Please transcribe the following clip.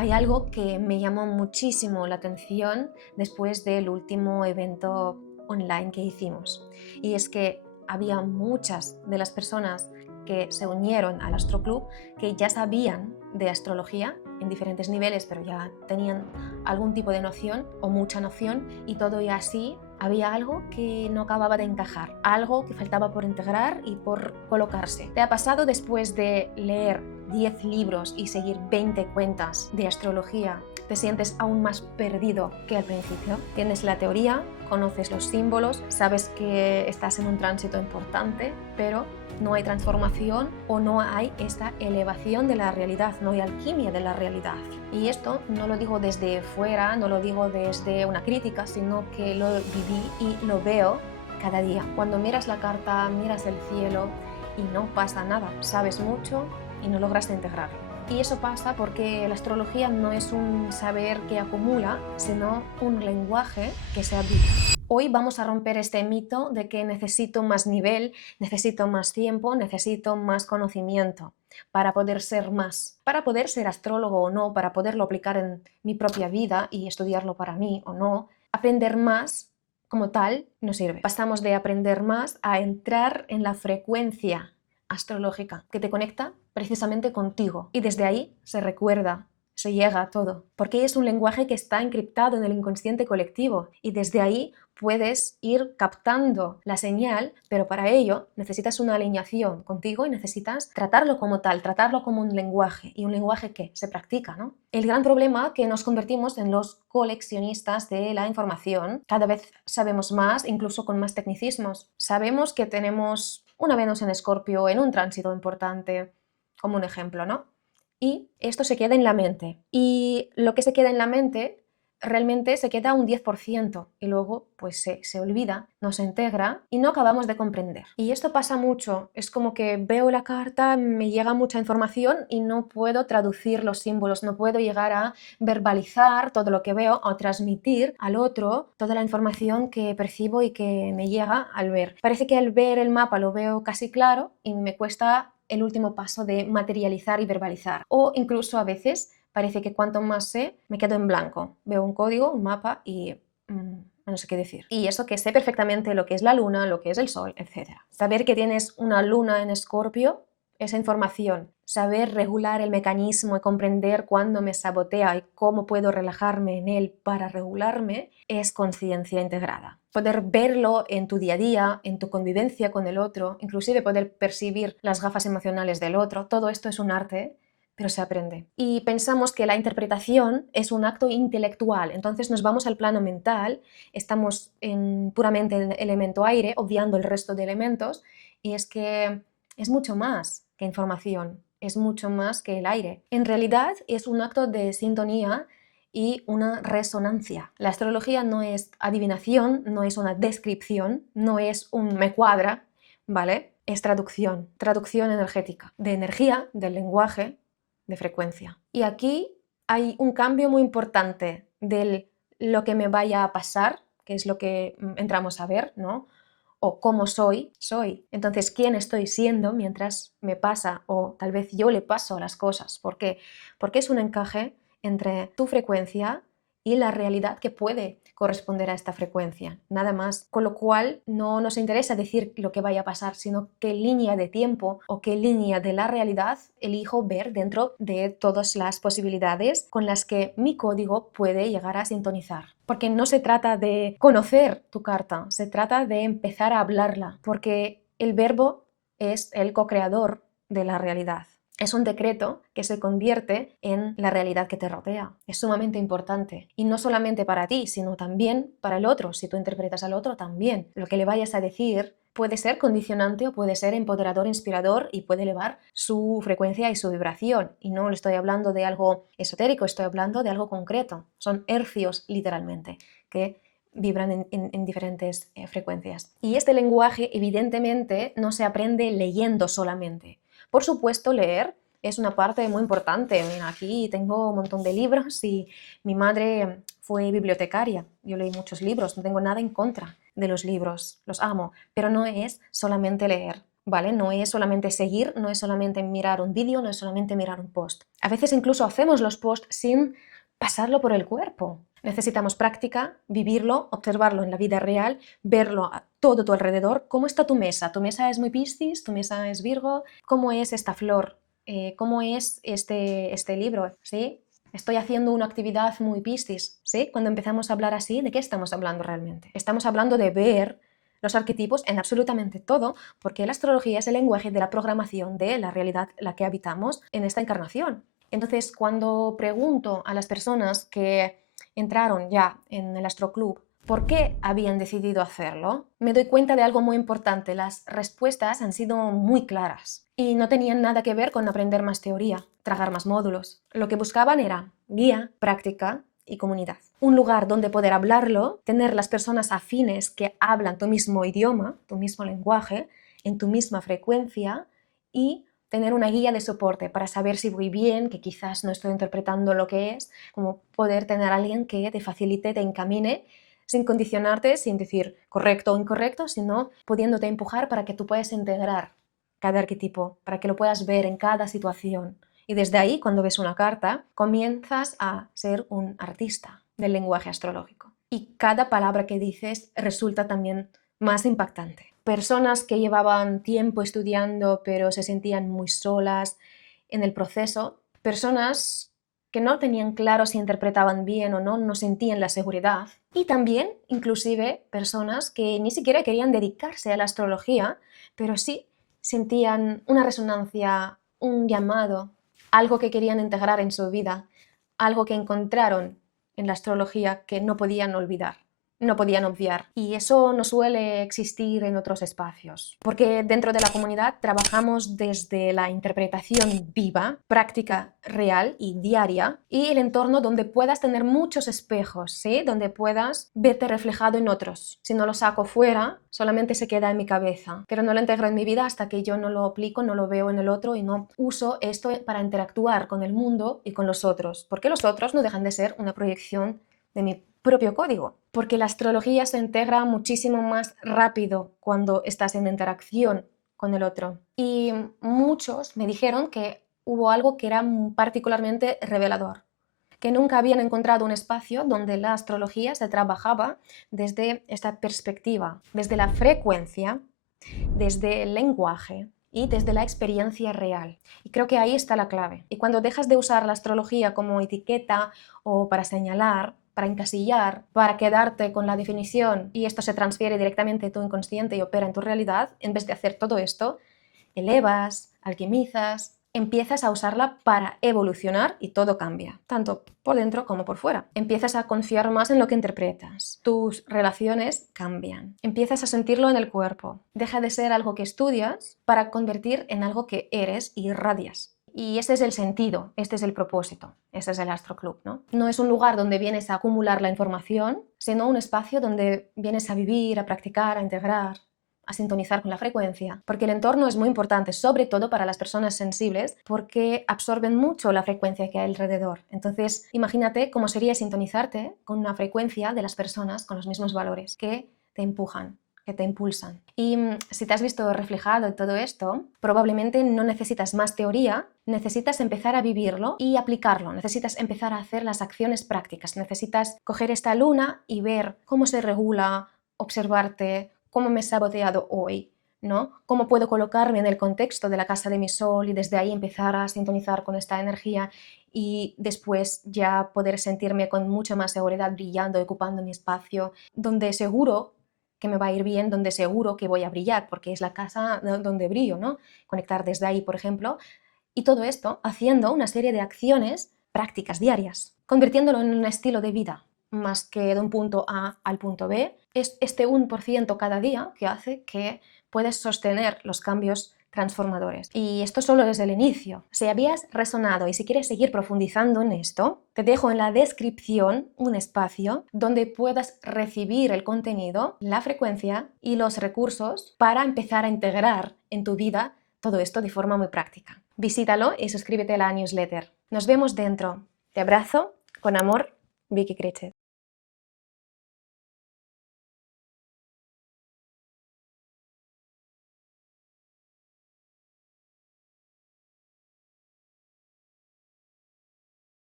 Hay algo que me llamó muchísimo la atención después del último evento online que hicimos, y es que había muchas de las personas que se unieron al Astro Club que ya sabían de astrología en diferentes niveles, pero ya tenían algún tipo de noción o mucha noción, y todo y así había algo que no acababa de encajar, algo que faltaba por integrar y por colocarse. ¿Te ha pasado después de leer 10 libros y seguir 20 cuentas de astrología? ¿Te sientes aún más perdido que al principio? Tienes la teoría, conoces los símbolos, sabes que estás en un tránsito importante, pero no hay transformación o no hay esta elevación de la realidad, no hay alquimia de la realidad. Y esto no lo digo desde fuera, no lo digo desde una crítica, sino que lo viví y lo veo cada día. Cuando miras la carta, miras el cielo y no pasa nada, sabes mucho y no logras integrarlo. Y eso pasa porque la astrología no es un saber que acumula, sino un lenguaje que se habita. Hoy vamos a romper este mito de que necesito más nivel, necesito más tiempo, necesito más conocimiento para poder ser más. Para poder ser astrólogo o no, para poderlo aplicar en mi propia vida y estudiarlo para mí o no, aprender más como tal no sirve. Pasamos de aprender más a entrar en la frecuencia astrológica que te conecta precisamente contigo, y desde ahí se recuerda, se llega a todo, porque es un lenguaje que está encriptado en el inconsciente colectivo, y desde ahí puedes ir captando la señal, pero para ello necesitas una alineación contigo y necesitas tratarlo como tal, tratarlo como un lenguaje, y un lenguaje que se practica, ¿no? El gran problema es que nos convertimos en los coleccionistas de la información. Cada vez sabemos más, incluso con más tecnicismos. Sabemos que tenemos una Venus en Escorpio en un tránsito importante, como un ejemplo, ¿no? Y esto se queda en la mente. Y lo que se queda en la mente realmente se queda un 10% y luego pues se olvida, no se integra y no acabamos de comprender. Y esto pasa mucho, es como que veo la carta, me llega mucha información y no puedo traducir los símbolos, no puedo llegar a verbalizar todo lo que veo o transmitir al otro toda la información que percibo y que me llega al ver. Parece que al ver el mapa lo veo casi claro y me cuesta el último paso de materializar y verbalizar. O incluso a veces parece que cuanto más sé, me quedo en blanco. Veo un código, un mapa y no sé qué decir. Y eso que sé perfectamente lo que es la luna, lo que es el sol, etc. Saber que tienes una luna en Escorpio, esa información, saber regular el mecanismo y comprender cuándo me sabotea y cómo puedo relajarme en él para regularme, es conciencia integrada. Poder verlo en tu día a día, en tu convivencia con el otro, inclusive poder percibir las gafas emocionales del otro, todo esto es un arte, pero se aprende. Y pensamos que la interpretación es un acto intelectual, entonces nos vamos al plano mental, estamos puramente en el elemento aire, obviando el resto de elementos, y es que es mucho más que información, es mucho más que el aire. En realidad es un acto de sintonía y una resonancia. La astrología no es adivinación, no es una descripción, no es un me cuadra, ¿vale? Es traducción, traducción energética, de energía, del lenguaje, de frecuencia. Y aquí hay un cambio muy importante de lo que me vaya a pasar, que es lo que entramos a ver, ¿no? O cómo soy. Entonces, ¿quién estoy siendo mientras me pasa o tal vez yo le paso a las cosas? ¿Por qué? Porque es un encaje entre tu frecuencia y la realidad que puede corresponder a esta frecuencia, nada más. Con lo cual no nos interesa decir lo que vaya a pasar, sino qué línea de tiempo o qué línea de la realidad elijo ver dentro de todas las posibilidades con las que mi código puede llegar a sintonizar. Porque no se trata de conocer tu carta, se trata de empezar a hablarla, porque el verbo es el co-creador de la realidad. Es un decreto que se convierte en la realidad que te rodea. Es sumamente importante. Y no solamente para ti, sino también para el otro. Si tú interpretas al otro, también. Lo que le vayas a decir puede ser condicionante o puede ser empoderador, inspirador y puede elevar su frecuencia y su vibración. Y no le estoy hablando de algo esotérico, estoy hablando de algo concreto. Son hercios, literalmente, que vibran en diferentes frecuencias. Y este lenguaje, evidentemente, no se aprende leyendo solamente. Por supuesto, leer es una parte muy importante. Mira, aquí tengo un montón de libros y mi madre fue bibliotecaria. Yo leí muchos libros, no tengo nada en contra de los libros, los amo, pero no es solamente leer. ¿vale? No es solamente seguir, no es solamente mirar un vídeo, no es solamente mirar un post. A veces incluso hacemos los posts sin pasarlo por el cuerpo. Necesitamos práctica, vivirlo, observarlo en la vida real, verlo a todo tu alrededor. ¿Cómo está tu mesa? ¿Tu mesa es muy Piscis? ¿Tu mesa es Virgo? ¿Cómo es esta flor? ¿Cómo es este libro? ¿Sí? Estoy haciendo una actividad muy Piscis, ¿sí? Cuando empezamos a hablar así, ¿de qué estamos hablando realmente? Estamos hablando de ver los arquetipos en absolutamente todo, porque la astrología es el lenguaje de la programación de la realidad en la que habitamos en esta encarnación. Entonces, cuando pregunto a las personas que entraron ya en el Astro Club por qué habían decidido hacerlo, me doy cuenta de algo muy importante. Las respuestas han sido muy claras y no tenían nada que ver con aprender más teoría, tragar más módulos. Lo que buscaban era guía, práctica y comunidad. Un lugar donde poder hablarlo, tener las personas afines que hablan tu mismo idioma, tu mismo lenguaje, en tu misma frecuencia y tener una guía de soporte para saber si voy bien, que quizás no estoy interpretando lo que es, como poder tener a alguien que te facilite, te encamine, sin condicionarte, sin decir correcto o incorrecto, sino pudiéndote empujar para que tú puedas integrar cada arquetipo, para que lo puedas ver en cada situación. Y desde ahí, cuando ves una carta, comienzas a ser un artista del lenguaje astrológico. Y cada palabra que dices resulta también más impactante. Personas que llevaban tiempo estudiando pero se sentían muy solas en el proceso, personas que no tenían claro si interpretaban bien o no, no sentían la seguridad, y también inclusive personas que ni siquiera querían dedicarse a la astrología, pero sí sentían una resonancia, un llamado, algo que querían integrar en su vida, algo que encontraron en la astrología que no podían olvidar, no podían obviar. Y eso no suele existir en otros espacios, porque dentro de la comunidad trabajamos desde la interpretación viva, práctica real y diaria, y el entorno donde puedas tener muchos espejos, ¿sí? Donde puedas verte reflejado en otros. Si no lo saco fuera, solamente se queda en mi cabeza, pero no lo integro en mi vida hasta que yo no lo aplico, no lo veo en el otro y no uso esto para interactuar con el mundo y con los otros, porque los otros no dejan de ser una proyección de mi propio código, porque la astrología se integra muchísimo más rápido cuando estás en interacción con el otro. Y muchos me dijeron que hubo algo que era particularmente revelador, que nunca habían encontrado un espacio donde la astrología se trabajaba desde esta perspectiva, desde la frecuencia, desde el lenguaje y desde la experiencia real. Y creo que ahí está la clave. Y cuando dejas de usar la astrología como etiqueta o para señalar, para encasillar, para quedarte con la definición y esto se transfiere directamente a tu inconsciente y opera en tu realidad, en vez de hacer todo esto, elevas, alquimizas, empiezas a usarla para evolucionar y todo cambia, tanto por dentro como por fuera. Empiezas a confiar más en lo que interpretas, tus relaciones cambian, empiezas a sentirlo en el cuerpo, deja de ser algo que estudias para convertir en algo que eres y irradias. Y este es el sentido, este es el propósito, este es el Astro Club, ¿no? No es un lugar donde vienes a acumular la información, sino un espacio donde vienes a vivir, a practicar, a integrar, a sintonizar con la frecuencia, porque el entorno es muy importante, sobre todo para las personas sensibles, porque absorben mucho la frecuencia que hay alrededor. Entonces, imagínate cómo sería sintonizarte con una frecuencia de las personas con los mismos valores que te empujan, que te impulsan. Y si te has visto reflejado en todo esto, probablemente no necesitas más teoría, necesitas empezar a vivirlo y aplicarlo, necesitas empezar a hacer las acciones prácticas, necesitas coger esta luna y ver cómo se regula, observarte, cómo me he saboteado hoy, ¿no? Cómo puedo colocarme en el contexto de la casa de mi sol y desde ahí empezar a sintonizar con esta energía y después ya poder sentirme con mucha más seguridad brillando, ocupando mi espacio, donde seguro que me va a ir bien, donde seguro que voy a brillar, porque es la casa donde brillo, ¿no? Conectar desde ahí, por ejemplo, y todo esto haciendo una serie de acciones prácticas diarias, convirtiéndolo en un estilo de vida, más que de un punto A al punto B, es este 1% cada día que hace que puedas sostener los cambios transformadores. Y esto solo es el inicio. Si habías resonado y si quieres seguir profundizando en esto, te dejo en la descripción un espacio donde puedas recibir el contenido, la frecuencia y los recursos para empezar a integrar en tu vida todo esto de forma muy práctica. Visítalo y suscríbete a la newsletter. Nos vemos dentro. Te abrazo, con amor, Vicky Crechet.